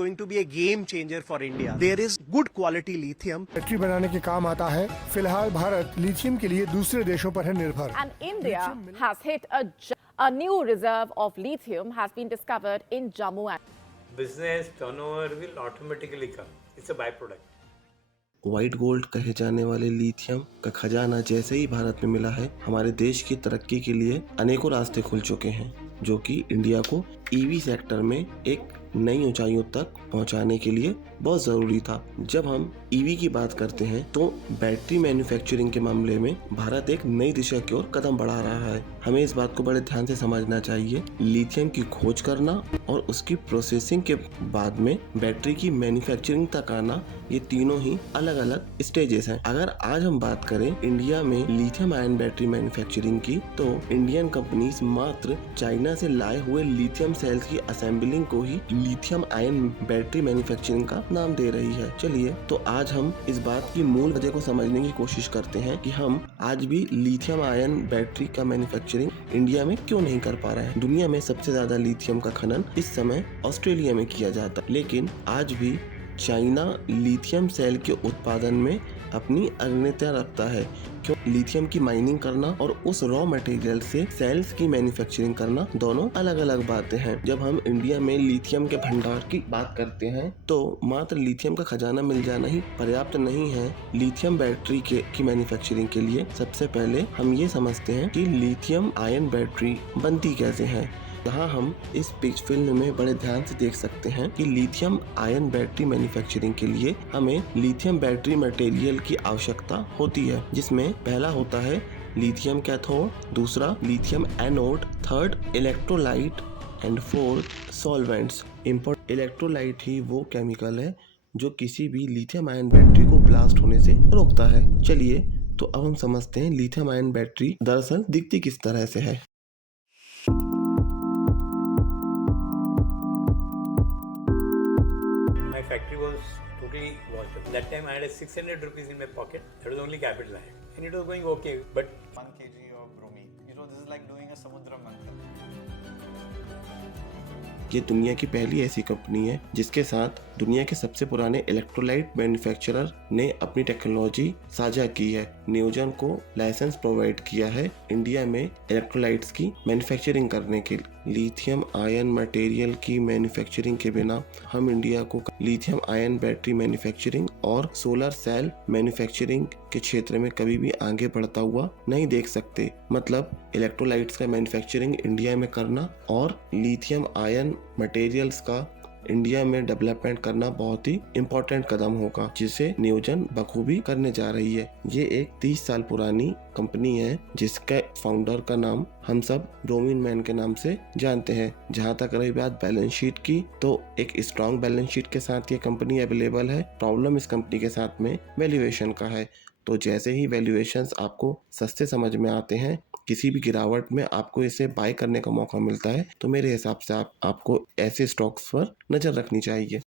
going to be a game changer for India. There is good quality lithium. Battery बनाने के काम आता है। फिलहाल भारत लिथियम के लिए दूसरे देशों पर है निर्भर। And India has hit a new reserve of lithium has been discovered in Jammu and business turnover will automatically come. It's a byproduct. White gold कहे जाने वाले लिथियम का खजाना जैसे ही भारत में मिला है, हमारे देश की तरक्की के लिए अनेकों रास्ते खुल चुके हैं, जो कि इंडिया को ईवी सेक्टर में एक नई ऊंचाइयों तक पहुंचाने के लिए बहुत ज़रूरी था। जब हम ईवी की बात करते हैं तो बैटरी मैन्युफैक्चरिंग के मामले में भारत एक नई दिशा की ओर कदम बढ़ा रहा है। हमें इस बात को बड़े ध्यान से समझना चाहिए। लिथियम की खोज करना और उसकी प्रोसेसिंग के बाद में बैटरी की मैन्युफैक्चरिंग तक आना, ये तीनों ही अलग अलग स्टेजेस हैं। अगर आज हम बात करें इंडिया में लिथियम आयन बैटरी मैन्युफैक्चरिंग की, तो इंडियन कंपनीज मात्र चाइना से लाए हुए लिथियम सेल्स की असेंबलिंग को ही लिथियम आयन बैटरी मैन्युफैक्चरिंग का नाम दे रही है। चलिए तो आज हम इस बात की मूल वजह को समझने की कोशिश करते हैं कि हम आज भी लिथियम आयन बैटरी का मैन्युफैक्चरिंग इंडिया में क्यों नहीं कर पा रहे हैं। दुनिया में सबसे ज्यादा लिथियम का खनन इस समय ऑस्ट्रेलिया में किया जाता है, लेकिन आज भी चाइना लिथियम सेल के उत्पादन में अपनी अग्रता रखता है। क्यों? लिथियम की माइनिंग करना और उस रॉ मटेरियल से सेल्स की मैन्युफैक्चरिंग करना दोनों अलग अलग बातें हैं। जब हम इंडिया में लिथियम के भंडार की बात करते हैं तो मात्र लिथियम का खजाना मिल जाना ही पर्याप्त नहीं है। लिथियम बैटरी की मैन्युफैक्चरिंग के लिए सबसे पहले हम ये समझते हैं कि लिथियम आयन बैटरी बनती कैसे है। यहाँ हम इस पिच फिल्म में बड़े ध्यान से देख सकते हैं कि लिथियम आयन बैटरी मैन्युफैक्चरिंग के लिए हमें लिथियम बैटरी मटेरियल की आवश्यकता होती है, जिसमें पहला होता है लिथियम कैथोड, दूसरा lithium anode, third electrolyte and fourth solvents. Electrolyte ही वो केमिकल है जो किसी भी लिथियम आयन बैटरी को ब्लास्ट होने से रोकता है। चलिए तो अब हम समझते हैं लिथियम आयन बैटरी दरअसल दिखती किस तरह से है। Factory was totally washed up. That time I had a 600 rupees in my pocket. That was only capital I had. And it was going okay. But 1 kg of bromine. This is like doing a samudra manthan. ये दुनिया की पहली ऐसी company है जिसके साथ दुनिया के सबसे पुराने इलेक्ट्रोलाइट मैन्युफैक्चरर ने अपनी टेक्नोलॉजी साझा की है। नियोजन को लाइसेंस प्रोवाइड किया है इंडिया में इलेक्ट्रोलाइट्स की मैन्युफैक्चरिंग करने के लिए। लिथियम आयन मटेरियल की मैन्युफैक्चरिंग के बिना हम इंडिया को लिथियम आयन बैटरी मैन्युफैक्चरिंग और सोलर सेल मैन्युफैक्चरिंग के क्षेत्र में कभी भी आगे बढ़ता हुआ नहीं देख सकते। मतलब इलेक्ट्रोलाइट्स का मैन्युफैक्चरिंग इंडिया में करना और लिथियम आयन मटेरियल्स का इंडिया में डेवलपमेंट करना बहुत ही इम्पोर्टेंट कदम होगा, जिसे नियोजन बखूबी करने जा रही है। ये एक 30 साल पुरानी कंपनी है जिसके फाउंडर का नाम हम सब रोमिन मैन के नाम से जानते हैं। जहां तक रही बात बैलेंस शीट की, तो एक स्ट्रॉन्ग बैलेंस शीट के साथ ये कंपनी अवेलेबल है। प्रॉब्लम इस कंपनी के साथ में वैल्यूएशन का है। तो जैसे ही वैल्यूएशंस आपको सस्ते समझ में आते हैं, किसी भी गिरावट में आपको इसे बाय करने का मौका मिलता है, तो मेरे हिसाब से आपको ऐसे स्टॉक्स पर नजर रखनी चाहिए।